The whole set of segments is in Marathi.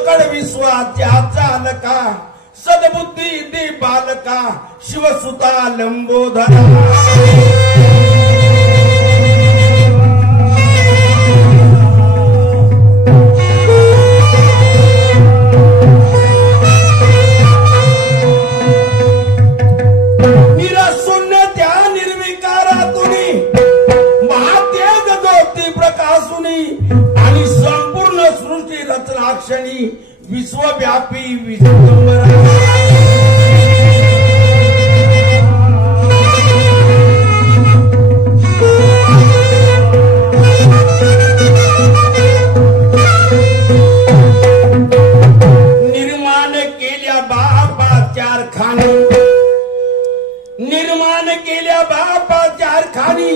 सकळ विश्वाच्या चालका सद्बुद्धी दे बालका शिवसुता लंबोदरा निरशून्य त्या निर्विकारातून महातेज ज्योती प्रकाशुनी आणि संपूर्ण सृष्टी रचनाक्षणी विश्वव्यापी विश्वंभरा निर्माण केल्या बापा चारखानी निर्माण केल्या बापा चारखानी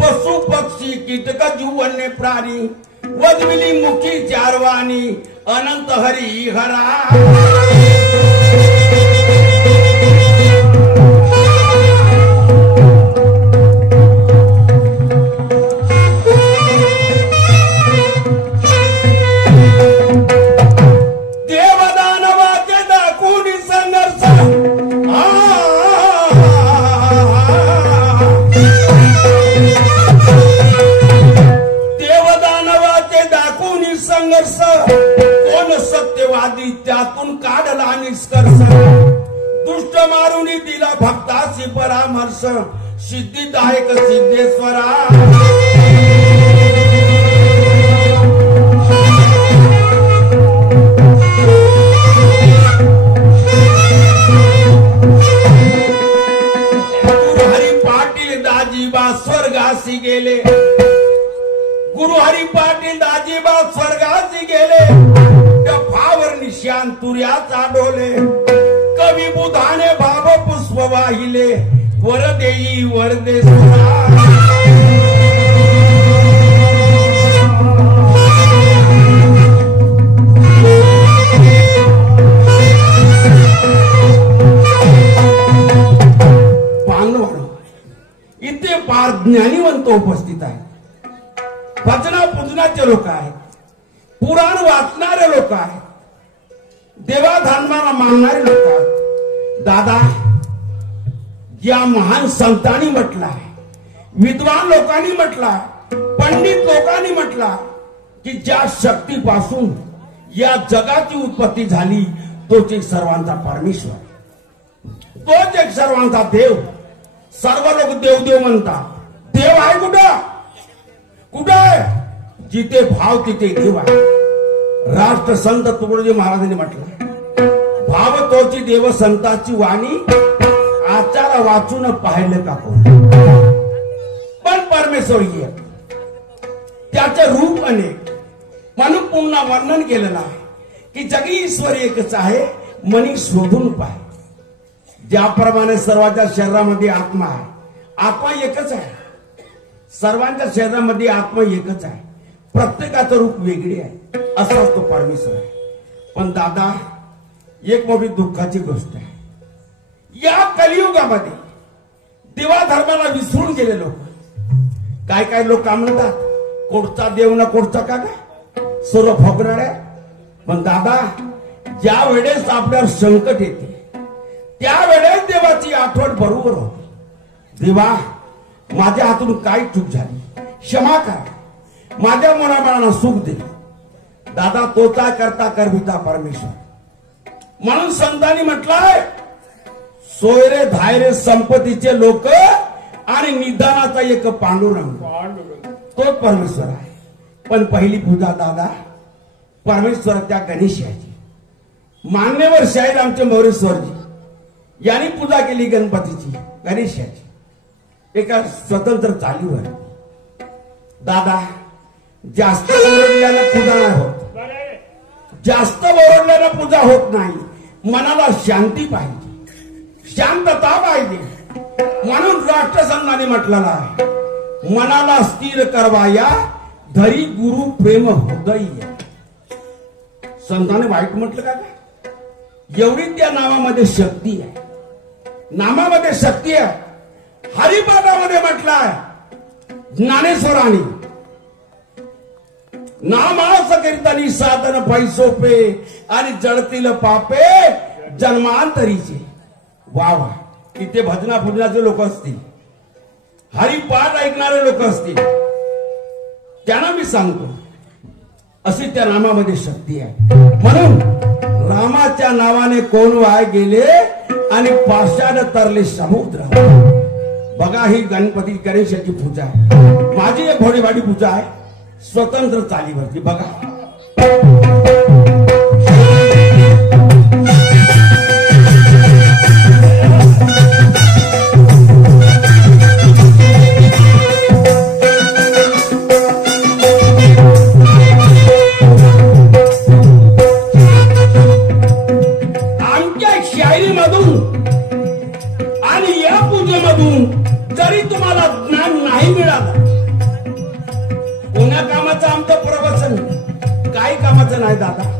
पशु पक्षी कीटक जीवन्य प्राणी वदविली मुखी चारवाणी अनंत हरी हरा देवदानवाचे दाखवून संघर्ष देवदानवाचे दाखवून संघर्ष कोण सत्यवादी त्यातून काढला निष्कर्ष दुष्ट मारुनी दिला भक्ताची परामर्श सिद्धिदायक सिद्धेश्वरा स्वर्गासी गेले गुरु हरी पाटील दाजीबा स्वर्गासी गेले त्या भावर निशान तुर्याचा डोले कवी बुधाने भाव पुष्प वाहिले वर देई वरदेश्वरा इथे फार ज्ञानीवंत उपस्थित आहे भजना पूजनाचे लोक आहेत पुराण वाचणारे लोक आहेत देवाधर्माला मानणारे लोक आहेत दादा या महान संतांनी म्हटलं आहे विद्वान लोकांनी म्हटलं पंडित लोकांनी म्हटलं की ज्या शक्तीपासून या जगाची उत्पत्ती झाली तोच एक सर्वांचा परमेश्वर तोच एक सर्वांचा देव सर्व लोक देवदेव म्हणतात देव आहे कुठं कुठं आहे जिथे भाव तिथे देव आहे राष्ट्रसंत तुकडोजी महाराजांनी म्हटलं भाव तोची देव संताची वाणी आचार वाचून पाहिलं का कोण पण परमेश्वर एक त्याचे रूप अनेक म्हणून पुन्हा वर्णन केलेलं आहे की जगी ईश्वर एकच आहे मनी शोधून पाहे ज्याप्रमाणे सर्वांच्या शरीरामध्ये आत्मा आहे आत्मा एकच आहे सर्वांच्या शरीरामध्ये आत्मा एकच आहे प्रत्येकाचं रूप वेगळे आहे असाच तो परमेश्वर आहे पण दादा एक मोठी दुःखाची गोष्ट आहे या कलियुगामध्ये देवा धर्माला विसरून गेले लोक काय काय लोक काय म्हणतात कोणता देव ना कोणता का सर्व फकणाऱ्या पण दादा ज्या वेळेस आपल्यावर संकट येते त्यावेळेस देवाची आठवण बरोबर होती देवा माझ्या हातून काय चूक झाली क्षमा कर माझ्या मनाबाळांना सुख दे दादा तोचा करता करविता परमेश्वर म्हणून संतांनी म्हटलंय सोयरे धायरे संपत्तीचे लोक आणि निदानाचा एक पांडुरंग तोच परमेश्वर आहे पण पहिली पूजा दादा परमेश्वर त्या गणेशाची मान्यवर शाहीर आमचे मोरेश्वरजी यांनी पूजा केली गणपतीची गणेशाची एका स्वतंत्र चालीवर दादा जास्त ओरडल्यानं पूजा नाही होत जास्त ओरडल्यानं पूजा होत नाही मनाला शांती पाहिजे शांतता पाहिजे म्हणून राष्ट्रसंघाने म्हटलेला आहे मनाला स्थिर करवाया धरी गुरु प्रेम हृदय संतांनी वाईट म्हटलं का एवढी त्या नावामध्ये शक्ती आहे नामामध्ये शक्ती आहे हरिपाठामध्ये म्हटलंय ज्ञानेश्वरांनी नामास कीर्तनी साधन पैसोपे आणि जडतील पापे जन्मांतरीचे. वा वा, इथे भजना फुजनाचे लोक असतील, हरिपाठ ऐकणारे लोक असतील, त्यांना मी सांगतो अशी त्या नामामध्ये शक्ती आहे. म्हणून रामाच्या नावाने कोण वाय गेले आणि पाषाण तरले समुद्र. बघा, ही गणपती गणेशाची पूजा आहे. माझी एक घोडेवाडी पूजा आहे स्वतंत्र चालीवरती. बघा, आमच्या शायरीमधून आणि या पूजेमधून जरी तुम्हाला ज्ञान नाही मिळालं, कोण्या कामाचं आमचं प्रवचन, काही कामाचं नाही दादा.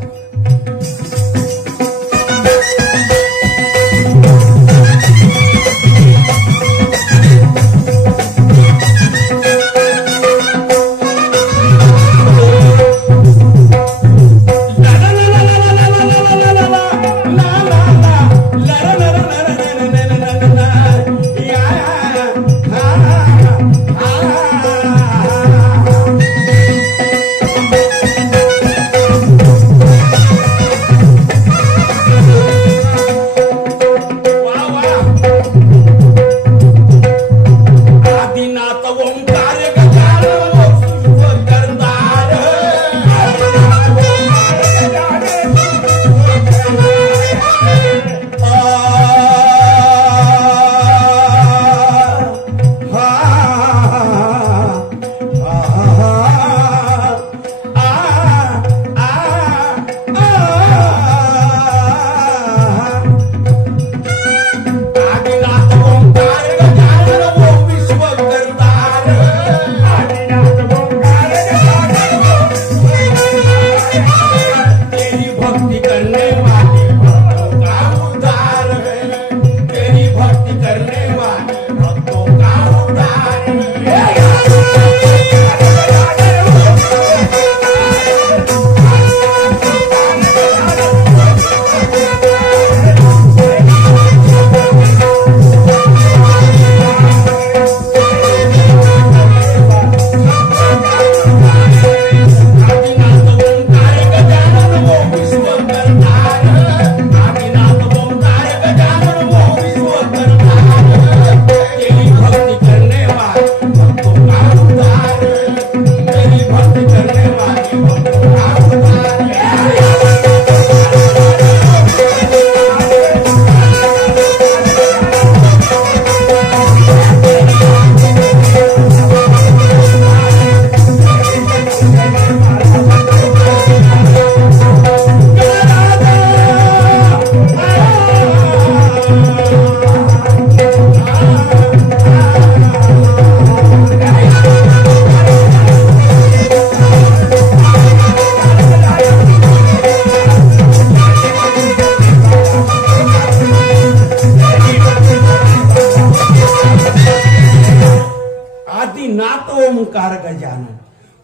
ओंकार गजानन,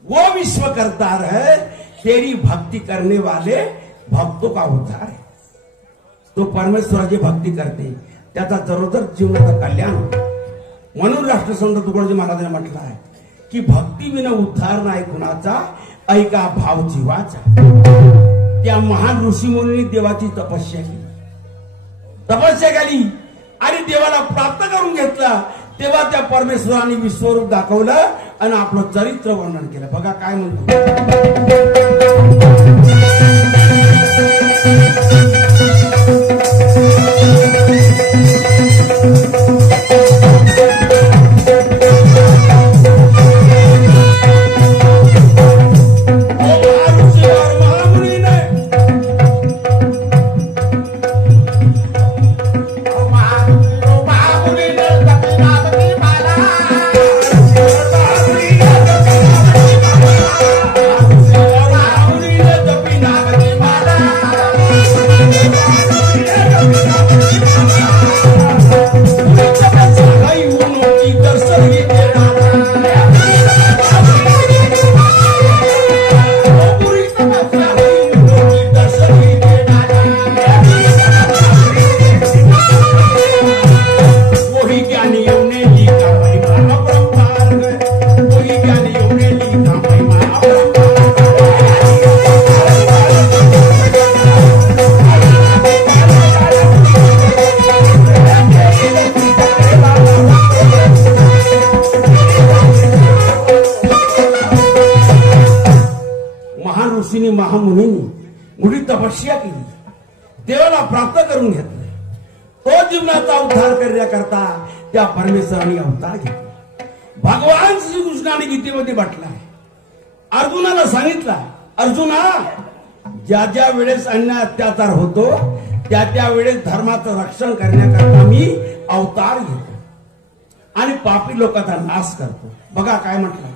वो विश्व करतार है, तेरी भक्ती करने वाले भक्तों का उद्धार है. तो परमेश्वराची भक्ती करते त्याचा जरोजर जीवनाचं कल्याण होतं. म्हणून राष्ट्रसंत तुकडोजी महाराजांनी म्हटलं आहे की भक्ती विना उद्धार नाही कुणाचा, ऐका भाव जीवाचा. त्या महान ऋषीमुनींनी देवाची तपस्या केली आणि देवाला प्राप्त करून घेतला. तेव्हा त्या परमेश्वराने विश्वरूप दाखवलं आणि आपलं चरित्र वर्णन केलं. बघा काय म्हणतो, ऋषींनी महामुनींनी मोठी तपस्या केली, देवाला प्राप्त करून घेतलं. तो जीवनाचा उद्धार करण्याकरता त्या परमेश्वराने अवतार घेतला. भगवान श्रीकृष्णाने गीतेमध्ये म्हटलंय, अर्जुनाला सांगितला, अर्जुना, ज्या ज्या वेळेस अन्याय अत्याचार होतो त्या त्या वेळेस धर्माचं रक्षण करण्याकरता मी अवतार घेतो आणि पापी लोकांचा नाश करतो. बघा काय म्हटलं,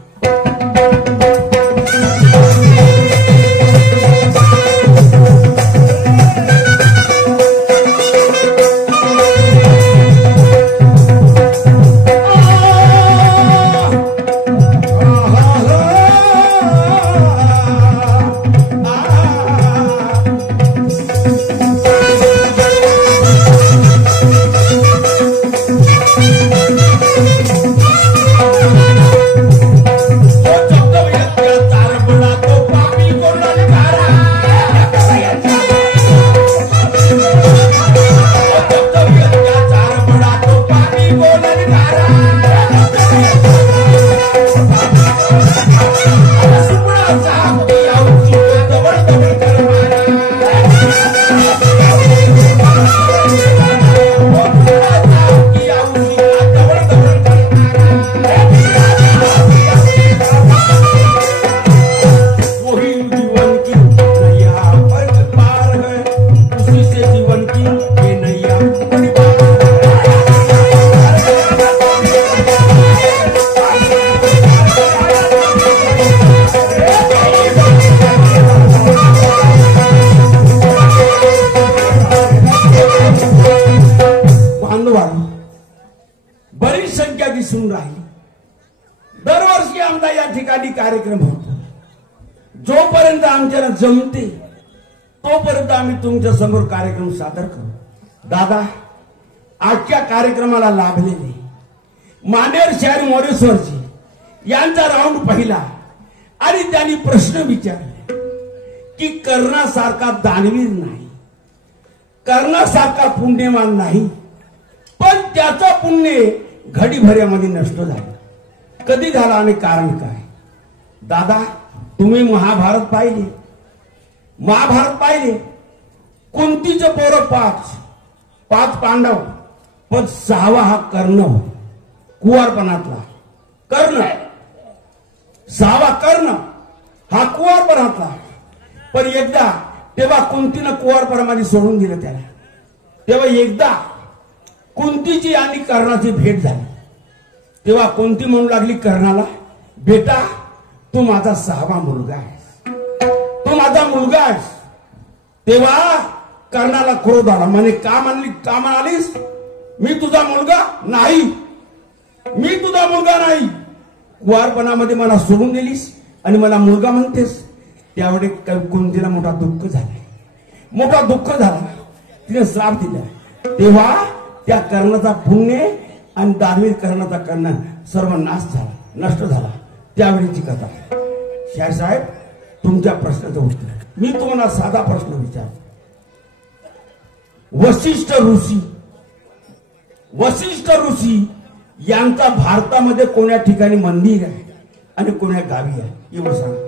बरीच संख्या दिसून राहिली. दरवर्षी आमचा या ठिकाणी कार्यक्रम होतो. जोपर्यंत आमच्याला जमते तोपर्यंत आम्ही तुमच्या समोर कार्यक्रम सादर करू. दादा, आजच्या कार्यक्रमाला लाभलेले मानेर शहर मोरेश्वरजी यांचा राऊंड पहिला आणि त्यांनी प्रश्न विचारले की कर्णासारखा दानवीर नाही, कर्णासारखा पुण्यवान नाही, पण त्याचा पुण्य घडीभऱ्यामध्ये नष्ट झालं. कधी झाला आणि कारण काय? दादा, तुम्ही महाभारत पाहिले, कुंतीचे पोरं 5 पांडव, पण 6वा हा कर्ण, कुवारपणातला कर्ण. 6वा कर्ण हा कुवारपणातला. पण एकदा तेव्हा कुंतीनं कुवारपणामध्ये सोडून दिलं त्याला. तेव्हा एकदा कुंतीची आणि कर्णाची भेट झाली. तेव्हा कुंती म्हणू लागली कर्णाला, बेटा, तू माझा 6वा मुलगा आहेस, तू माझा मुलगा आहेस. तेव्हा कर्णाला क्रोध आला. म्हणे, का म्हणालीस? मी तुझा मुलगा नाही, मी तुझा मुलगा नाही. कुवारपणामध्ये मला सोडून दिलीस आणि मला मुलगा म्हणतेस. त्यावेळी कुंतीला मोठा दुःख झाला. तिने श्राप दिला. तेव्हा त्या कर्णाचा पुण्य आणि दानवीर कर्णाचा कर्ण सर्व नष्ट झाला. त्यावेळीची कथा. शाहसाहेब, तुमच्या प्रश्नाचं उत्तर मी तुम्हाला साधा प्रश्न विचारतो. वशिष्ठ ऋषी यांचा भारतामध्ये कोण्या ठिकाणी मंदिर आहे आणि कोण्या गावी आहे, एवढं सांगा.